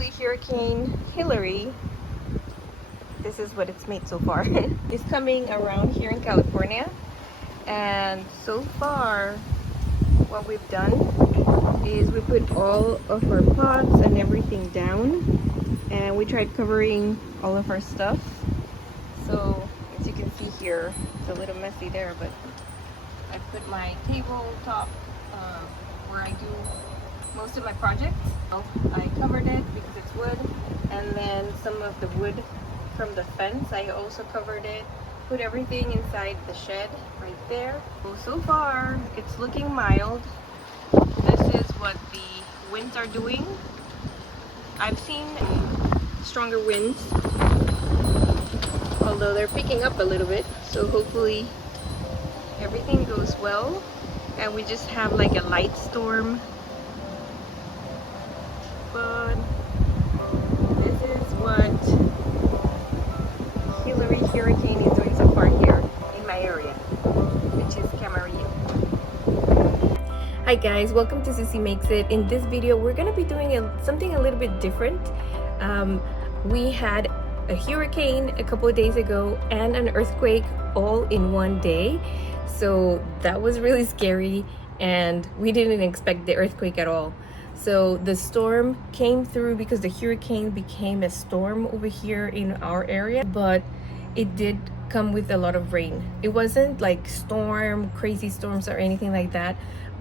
Unfortunately, Hurricane Hilary, this is what it's made so far, is coming around here in California. And so far, what we've done is we put all of our pots and everything down, and we tried covering all of our stuff. So as you can see here, it's a little messy there, but I put my tabletop where I do most of my projects. I covered it because it's wood, and then some of the wood from the fence, I also covered it. Put everything inside the shed right there. So far, it's looking mild. This is what the winds are doing. I've seen stronger winds, although they're picking up a little bit. So hopefully everything goes well, and we just have like a light storm. But this is what Hilary Hurricane is doing so far here in my area, which is Camarillo. Hi guys, welcome to ZussieMakesit. In this video, we're gonna be doing something a little bit different. We had a hurricane a couple of days ago and an earthquake all in one day. So that was really scary, and we didn't expect the earthquake at all. So the storm came through because the hurricane became a storm over here in our area, but it did come with a lot of rain. It wasn't like crazy storms or anything like that,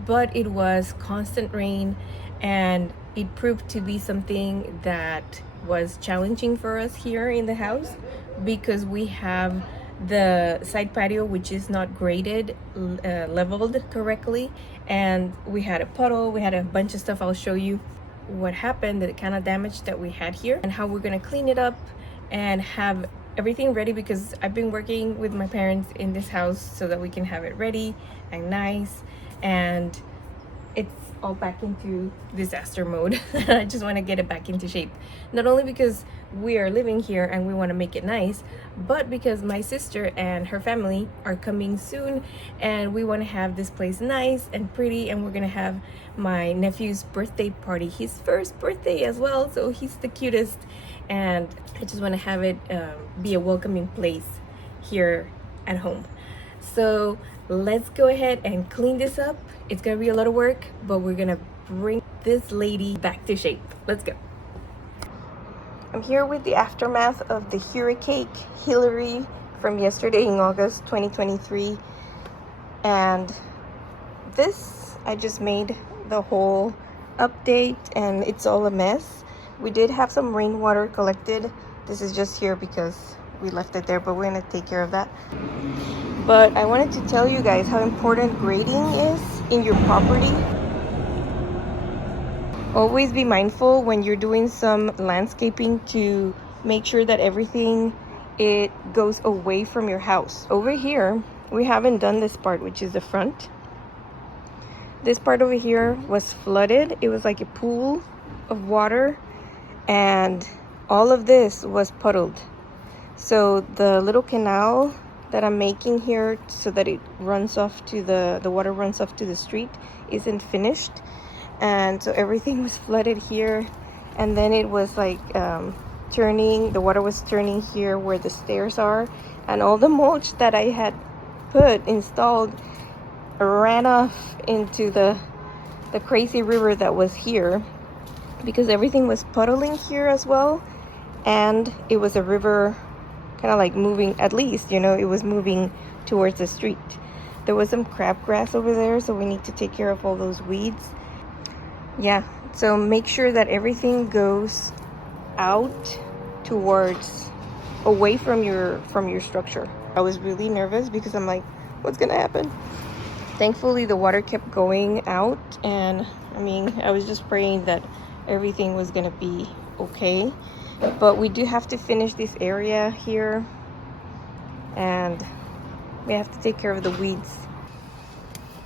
but it was constant rain, and it proved to be something that was challenging for us here in the house because we have the side patio which is not graded, leveled correctly, and we had a puddle, we had a bunch of stuff. I'll show you what happened, the kind of damage that we had here, and how we're gonna clean it up and have everything ready, because I've been working with my parents in this house so that we can have it ready and nice, and it's all back into disaster mode. I just want to get it back into shape, not only because we are living here and we want to make it nice, but because my sister and her family are coming soon, and we want to have this place nice and pretty, and we're gonna have my nephew's birthday party, his first birthday as well, so he's the cutest, and I just want to have it be a welcoming place here at home. So let's go ahead and clean this up. It's gonna be a lot of work, but we're gonna bring this lady back to shape. Let's go. I'm here with the aftermath of the Hurricane Hilary from yesterday in August 2023. And this, I just made the whole update, and it's all a mess. We did have some rainwater collected. This is just here because we left it there, but we're gonna take care of that. But I wanted to tell you guys how important grading is in your property. Always be mindful when you're doing some landscaping to make sure that everything, it goes away from your house. Over here, we haven't done this part, which is the front. This part over here was flooded. It was like a pool of water, and all of this was puddled. So the little canal that I'm making here so that it runs off to the water runs off to the street isn't finished, and so everything was flooded here, and then it was like turning, the water was turning here where the stairs are, and all the mulch that I had installed ran off into the crazy river that was here, because everything was puddling here as well, and it was a river kind of like moving, at least, you know, it was moving towards the street. There was some crabgrass over there, so we need to take care of all those weeds. Yeah, so make sure that everything goes out towards, away from your structure. I was really nervous because I'm like, what's gonna happen? Thankfully the water kept going out, and I mean, I was just praying that everything was gonna be okay. But we do have to finish this area here, and we have to take care of the weeds.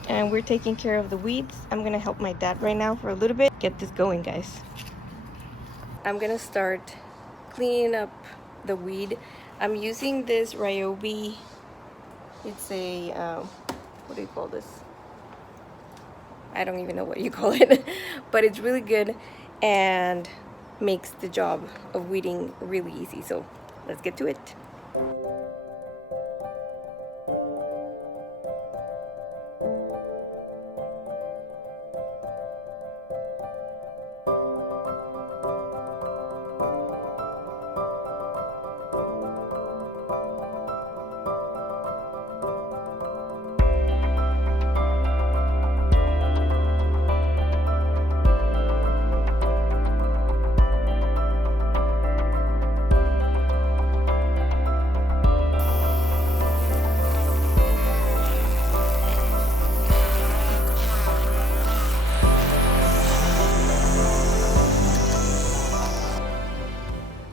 And we're taking care of the weeds. I'm gonna help my dad right now for a little bit. Get this going, guys. I'm gonna start cleaning up the weed. I'm using this Ryobi. It's a, what do you call this? I don't even know what you call it, but it's really good. And makes the job of weeding really easy. So let's get to it.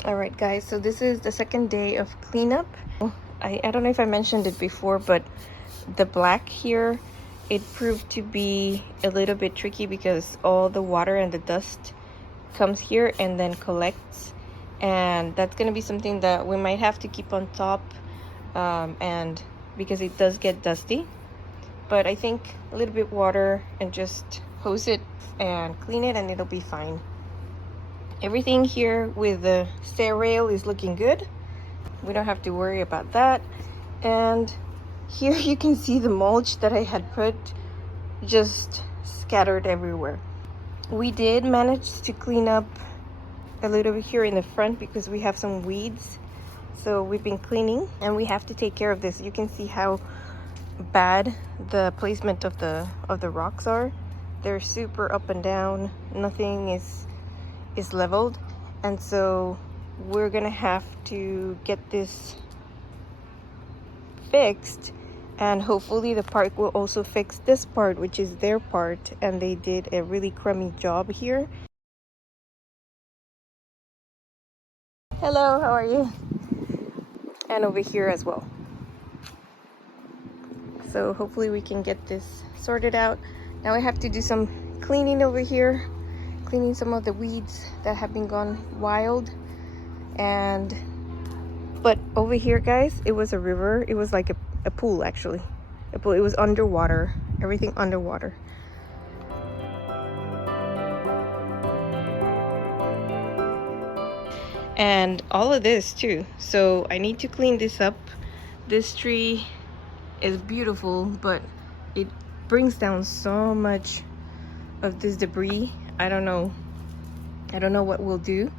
Alright guys, so this is the second day of cleanup. I don't know if I mentioned it before, but the black here, it proved to be a little bit tricky because all the water and the dust comes here and then collects, and that's going to be something that we might have to keep on top, and because it does get dusty. But I think a little bit water and just hose it and clean it and it'll be fine. Everything here with the stair rail is looking good. We don't have to worry about that. And here you can see the mulch that I had put just scattered everywhere. We did manage to clean up a little bit here in the front because we have some weeds. So we've been cleaning and we have to take care of this. You can see how bad the placement of the rocks are. They're super up and down. Nothing is leveled, and so we're gonna have to get this fixed, and hopefully the park will also fix this part, which is their part, and they did a really crummy job here. Hello, how are you? And over here as well. So hopefully we can get this sorted out. Now I have to do some cleaning over here, cleaning some of the weeds that have been gone wild. But over here guys, it was a river. It was like a pool, actually a pool. It was underwater, everything underwater. And all of this too, so I need to clean this up. This tree is beautiful, but it brings down so much of this debris. I don't know what we'll do,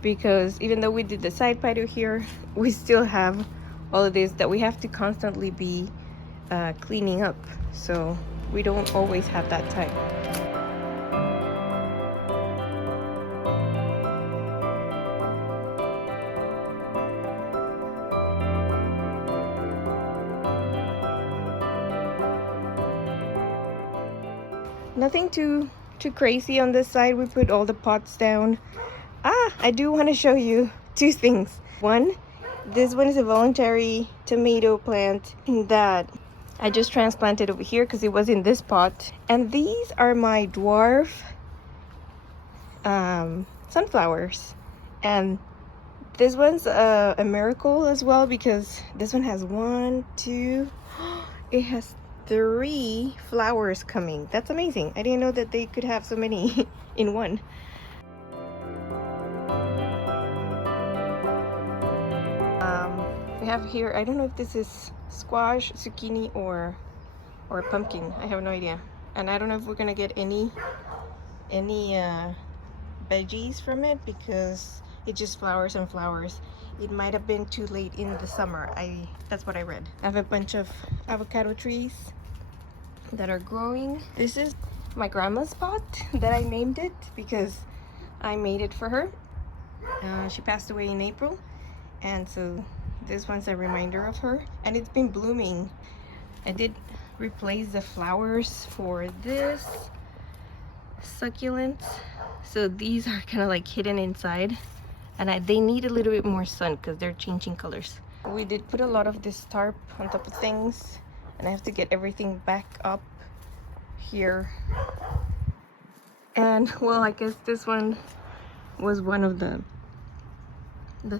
because even though we did the side patio here, we still have all of this that we have to constantly be cleaning up, so we don't always have that time. Nothing too crazy on this side. We put all the pots down. I do want to show you two things. One, this one is a voluntary tomato plant that I just transplanted over here because it was in this pot. And these are my dwarf sunflowers. And this one's a miracle as well, because this one has 1, 2, it has 3 flowers coming. That's amazing. I didn't know that they could have so many in one. We have here, I don't know if this is squash, zucchini, or pumpkin. I have no idea. And I don't know if we're gonna get any veggies from it, because it just flowers and flowers. It might have been too late in the summer. That's what I read. I have a bunch of avocado trees that are growing. This is my grandma's pot that I named it because I made it for her. She passed away in April, and so this one's a reminder of her, and it's been blooming. I did replace the flowers for this succulent, so these are kind of like hidden inside, and they need a little bit more sun because they're changing colors. We did put a lot of this tarp on top of things, and I have to get everything back up here. And well, I guess this one was one of the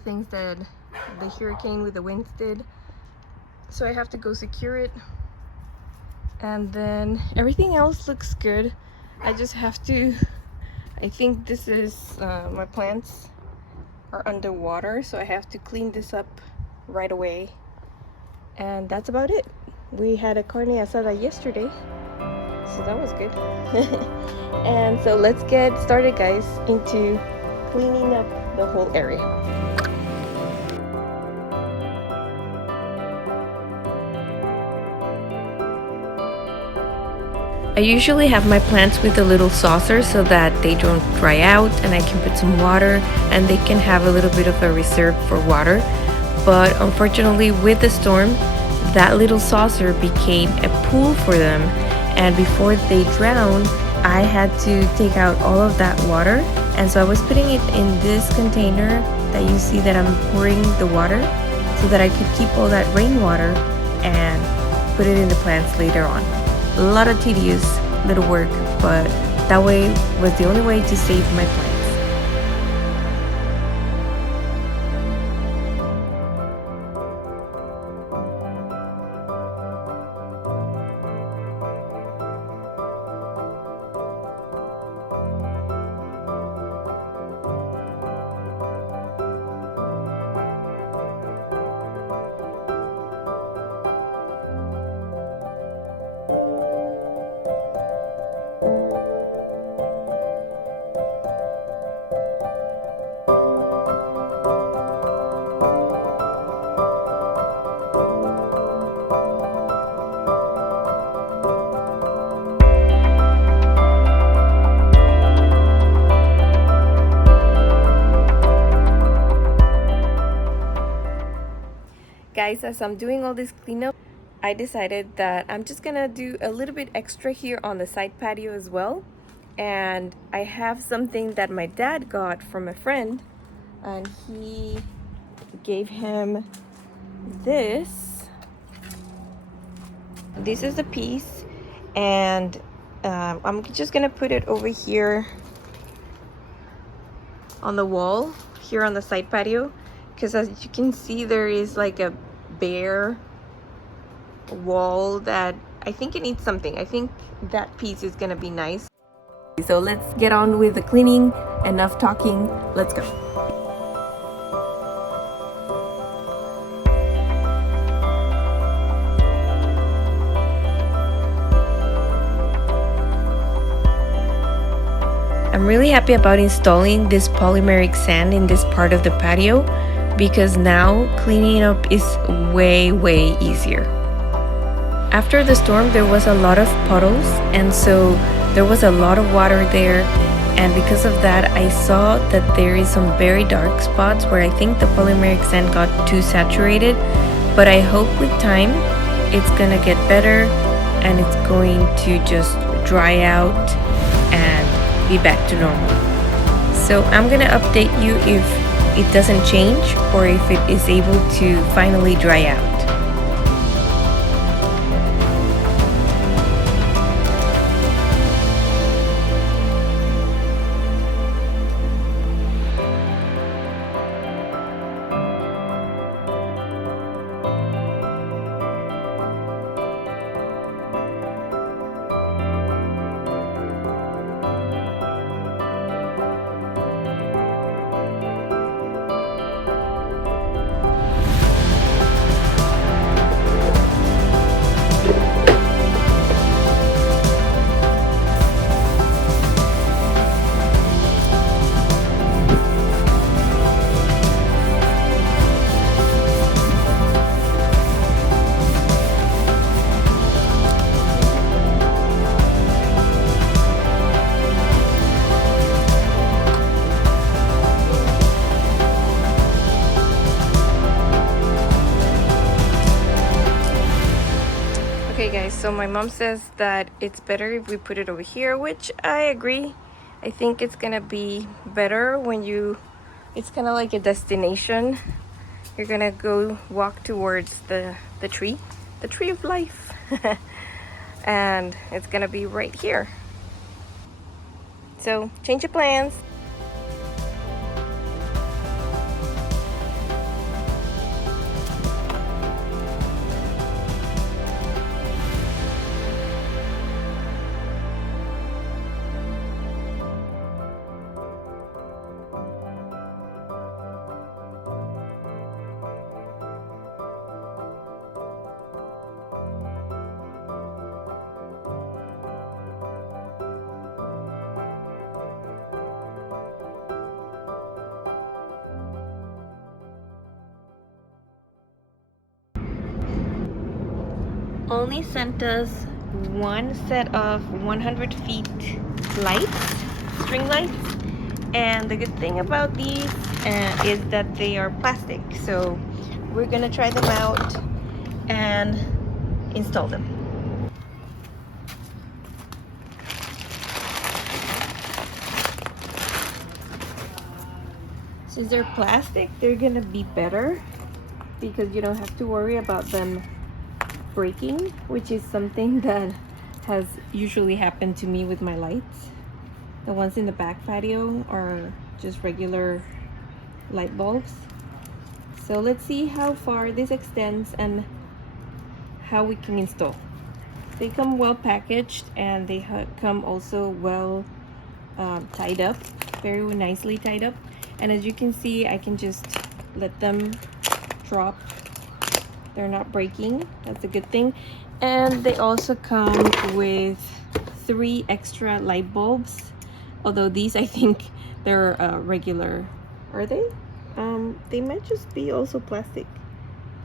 things that the hurricane with the winds did, so I have to go secure it. And then everything else looks good. I just have to I think this is my plants are underwater, so I have to clean this up right away. And that's about it. We had a carne asada yesterday, so that was good. And so let's get started, guys, into cleaning up the whole area. I usually have my plants with a little saucer so that they don't dry out, and I can put some water and they can have a little bit of a reserve for water. But unfortunately, with the storm, that little saucer became a pool for them, and before they drowned, I had to take out all of that water. And so I was putting it in this container that you see that I'm pouring the water, so that I could keep all that rainwater and put it in the plants later on. A lot of tedious little work, but that way was the only way to save my plants. Guys, as I'm doing all this cleanup, I decided that I'm just gonna do a little bit extra here on the side patio as well. And I have something that my dad got from a friend, and he gave him this. This is a piece, and I'm just gonna put it over here on the wall here on the side patio, because as you can see, there is like a bare wall that I think it needs something. I think that piece is gonna be nice. So let's get on with the cleaning. Enough talking, let's go. I'm really happy about installing this polymeric sand in this part of the patio, because now cleaning up is way easier. After the storm, there was a lot of puddles, and so there was a lot of water there, and because of that I saw that there is some very dark spots where I think the polymeric sand got too saturated, but I hope with time it's gonna get better and it's going to just dry out and be back to normal. So I'm gonna update you if it doesn't change or if it is able to finally dry out. Okay guys, so my mom says that it's better if we put it over here, which I agree. I think it's gonna be better when it's kind of like a destination. You're gonna go walk towards the tree of life. And it's gonna be right here. So change your plans. only sent us one set of 100 feet lights, string lights. And the good thing about these is that they are plastic. So we're gonna try them out and install them. Since they're plastic, they're gonna be better because you don't have to worry about them breaking, which is something that has usually happened to me with my lights. The ones in the back patio are just regular light bulbs. So let's see how far this extends and how we can install. They come well packaged, and they come also well tied up, very nicely tied up. And as you can see, I can just let them drop. They're not breaking. That's a good thing. And they also come with 3 extra light bulbs, although these, I think they're regular. Are they? They might just be also plastic.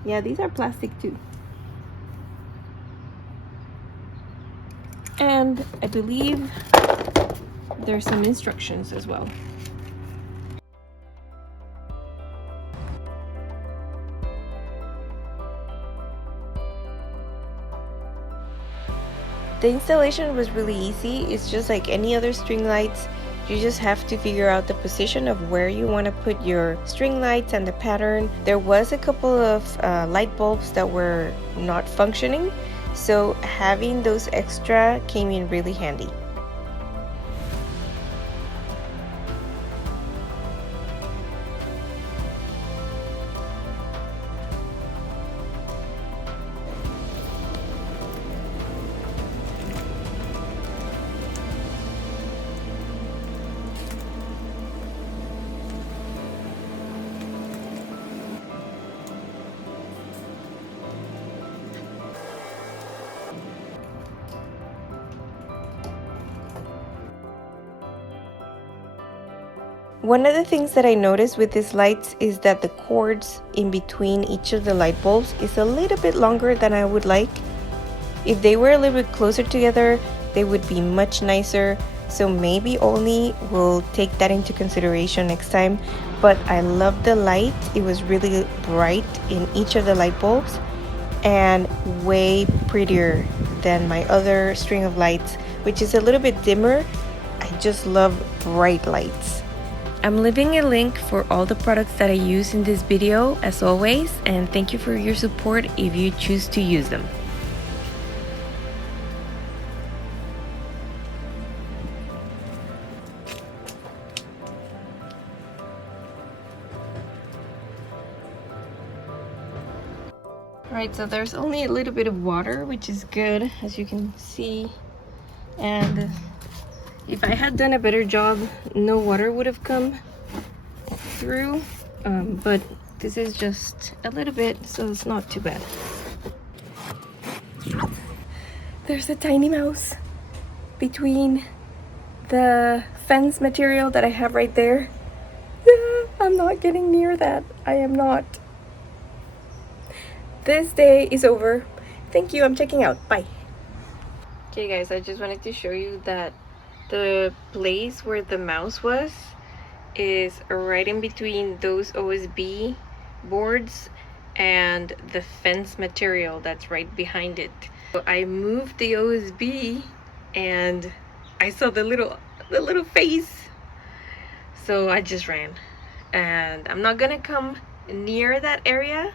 Yeah, these are plastic too. And I believe there's some instructions as well. The installation was really easy. It's just like any other string lights. You just have to figure out the position of where you want to put your string lights and the pattern. There was a couple of light bulbs that were not functioning, so having those extra came in really handy. One of the things that I noticed with these lights is that the cords in between each of the light bulbs is a little bit longer than I would like. If they were a little bit closer together, they would be much nicer. So maybe only we'll take that into consideration next time. But I love the light. It was really bright in each of the light bulbs and way prettier than my other string of lights, which is a little bit dimmer. I just love bright lights. I'm leaving a link for all the products that I use in this video as always, and thank you for your support if you choose to use them. Alright, so there's only a little bit of water, which is good, as you can see. And if I had done a better job, no water would have come through. But this is just a little bit, so it's not too bad. There's a tiny mouse between the fence material that I have right there. I'm not getting near that. I am not. This day is over. Thank you, I'm checking out. Bye. Okay guys, I just wanted to show you that the place where the mouse was is right in between those OSB boards and the fence material that's right behind it. So I moved the OSB and I saw the little face, so I just ran. And I'm not gonna come near that area.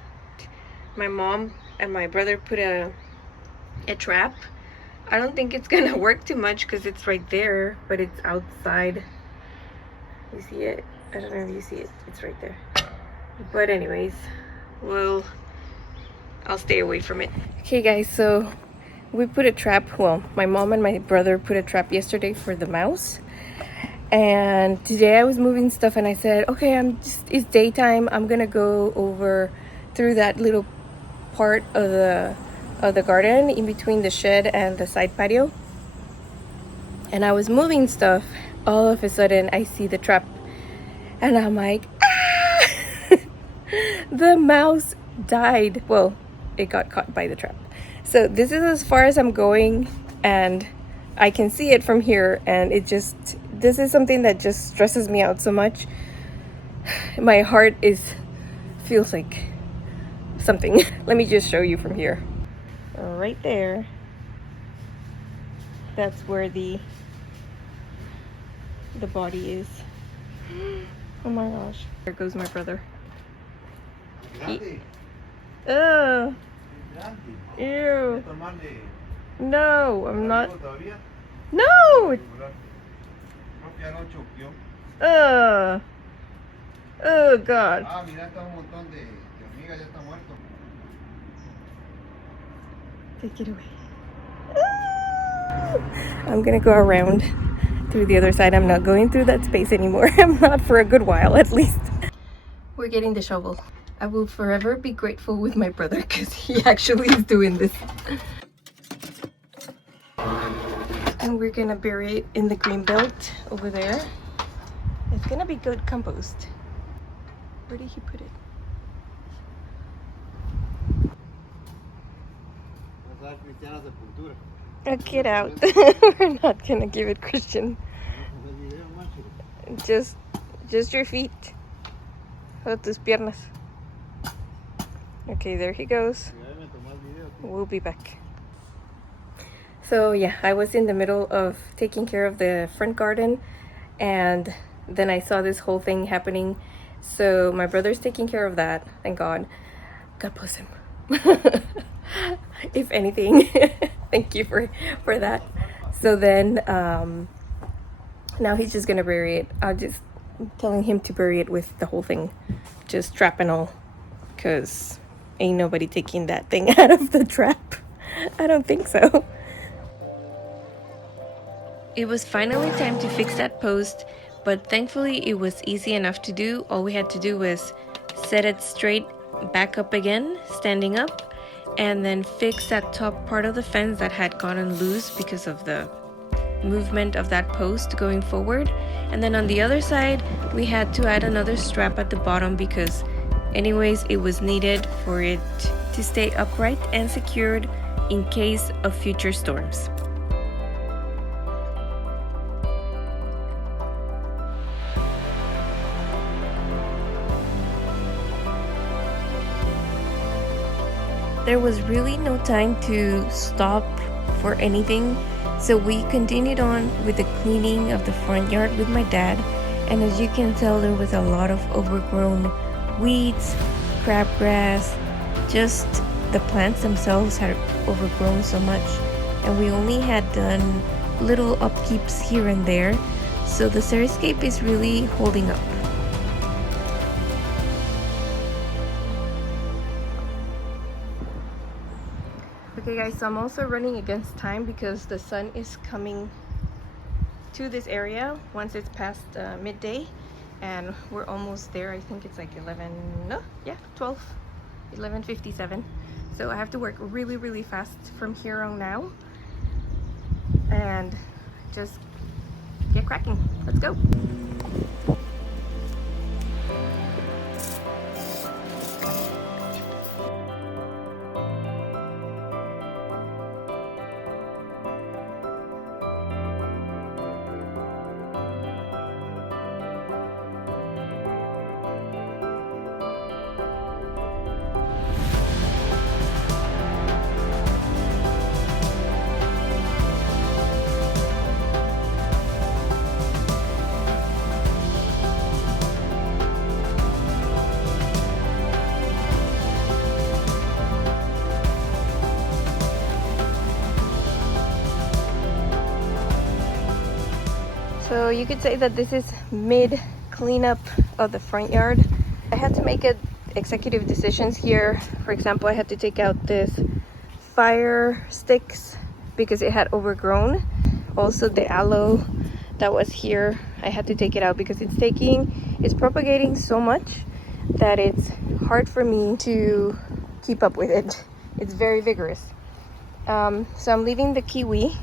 My mom and my brother put a trap. I don't think it's gonna work too much because it's right there, but it's outside. You see it? I don't know if you see it. It's right there. But anyways, I'll stay away from it. Okay guys, so we put a trap. Well, my mom and my brother put a trap yesterday for the mouse. And today I was moving stuff and I said, okay, it's daytime. I'm gonna go over through that little part of the garden in between the shed and the side patio, and I was moving stuff. All of a sudden I see the trap and I'm like, ah! The mouse died. Well, it got caught by the trap. So this is as far as I'm going, and I can see it from here, and this is something that just stresses me out so much. My heart feels like something. Let me just show you from here. Right there. That's where the body is. Oh my gosh. There goes my brother. Ew. No, I'm not. No! Oh God. Take it away. I'm gonna go around through the other side. I'm not going through that space anymore. I'm not for a good while, at least. We're getting the shovel. I will forever be grateful with my brother because he actually is doing this. And we're gonna bury it in the green belt over there. It's gonna be good compost. Where did he put it? Oh, get out. We're not gonna give it Christian. Just your feet. Solo tus piernas. Okay, there he goes. We'll be back. So yeah, I was in the middle of taking care of the front garden, and then I saw this whole thing happening. So my brother's taking care of that. Thank God. God bless him. If anything. Thank you for that. So then now he's just gonna bury it. I'm telling him to bury it with the whole thing, just trap and all, because ain't nobody taking that thing out of the trap. I don't think so. It was finally time to fix that post, but thankfully it was easy enough to do. All we had to do was set it straight back up again, standing up, and then fix that top part of the fence that had gotten loose because of the movement of that post going forward. And then on the other side, we had to add another strap at the bottom because anyways it was needed for it to stay upright and secured in case of future storms. There was really no time to stop for anything, so we continued on with the cleaning of the front yard with my dad, and as you can tell, there was a lot of overgrown weeds, crabgrass, just the plants themselves had overgrown so much, and we only had done little upkeeps here and there, so the xeriscape is really holding up. Okay guys, so I'm also running against time because the sun is coming to this area once it's past midday, and we're almost there. I think it's like 11:57. So I have to work really fast from here on now and just get cracking. Let's go. So you could say that this is mid cleanup of the front yard. I had to make executive decisions here. For example, I had to take out this fire sticks because it had overgrown. Also the aloe that was here, I had to take it out because it's propagating so much that it's hard for me to keep up with it. It's very vigorous. So I'm leaving the kiwi,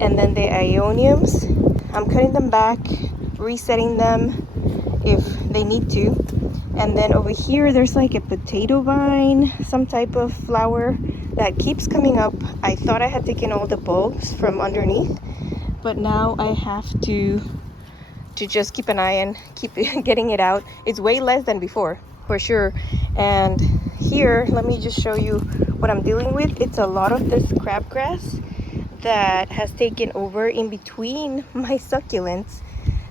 and then the ioniums, I'm cutting them back, resetting them if they need to. And then over here there's like a potato vine, some type of flower that keeps coming up. I thought I had taken all the bulbs from underneath, but now I have to just keep an eye and keep getting it out. It's way less than before, for sure. And here, let me just show you what I'm dealing with. It's a lot of this crabgrass that has taken over in between my succulents.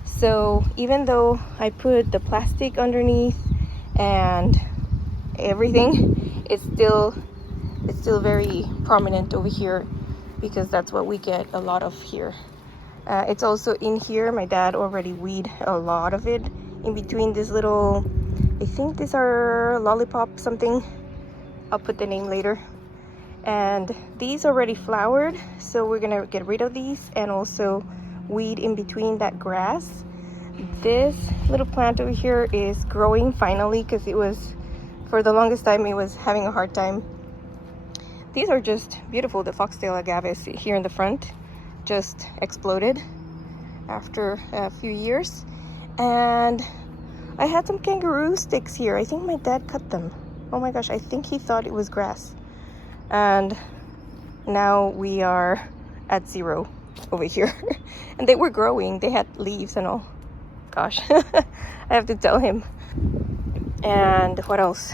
So even though I put the plastic underneath and everything, it's still very prominent over here, because that's what we get a lot of here. It's also in here. My dad already weed a lot of it in between this little, I think these are lollipop something. I'll put the name later. And these already flowered, so we're gonna get rid of these and also weed in between that grass. This little plant over here is growing finally, because it was, for the longest time, it was having a hard time. These are just beautiful. The foxtail agaves here in the front just exploded after a few years. And I had some kangaroo sticks here. I think my dad cut them. Oh my gosh, I think he thought it was grass. And now we are at 0 over here. And they were growing. They had leaves and all. Gosh, I have to tell him. And what else?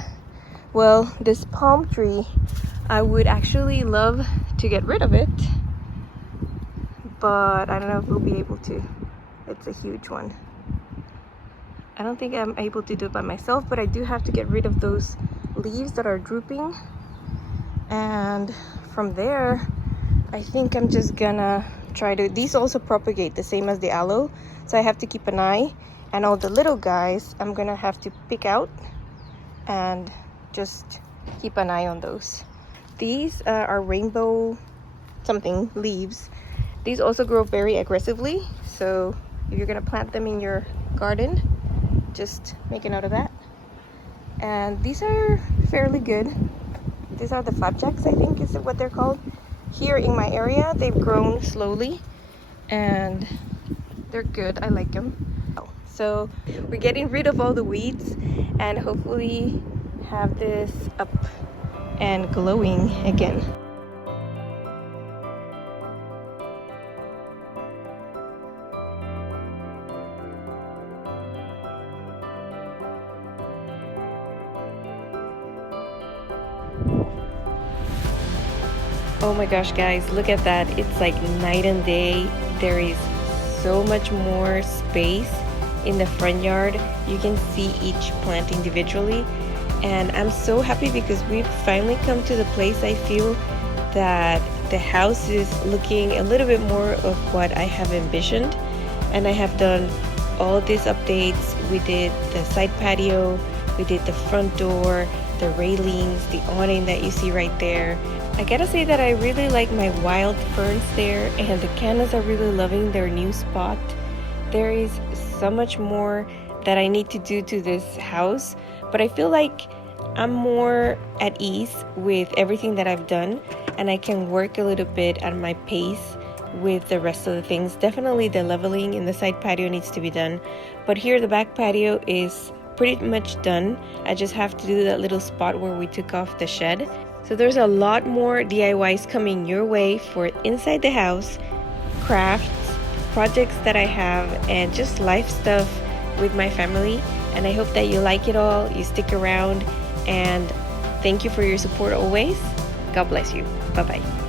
Well, this palm tree, I would actually love to get rid of it, but I don't know if we'll be able to. It's a huge one. I don't think I'm able to do it by myself, but I do have to get rid of those leaves that are drooping. And from there, I think I'm just gonna try to, these also propagate the same as the aloe, so I have to keep an eye. And all the little guys, I'm gonna have to pick out and just keep an eye on those. These are rainbow something leaves. These also grow very aggressively, so if you're gonna plant them in your garden, just make a note of that. And these are fairly good. These are the flapjacks, I think is what they're called. Here in my area, they've grown slowly and they're good. I like them. So we're getting rid of all the weeds and hopefully have this up and glowing again. Oh my gosh, guys, look at that. It's like night and day. There is so much more space in the front yard. You can see each plant individually, and I'm so happy because we've finally come to the place I feel that the house is looking a little bit more of what I have envisioned. And I have done all these updates. We did the side patio, we did the front door, the railings, the awning that you see right there. I gotta say that I really like my wild ferns there, and the cannas are really loving their new spot. There is so much more that I need to do to this house, but I feel like I'm more at ease with everything that I've done, and I can work a little bit at my pace with the rest of the things. Definitely the leveling in the side patio needs to be done, but here the back patio is pretty much done. I just have to do that little spot where we took off the shed. So there's a lot more DIYs coming your way for inside the house, crafts, projects that I have, and just life stuff with my family. And I hope that you like it all, you stick around, and thank you for your support always. God bless you. Bye-bye.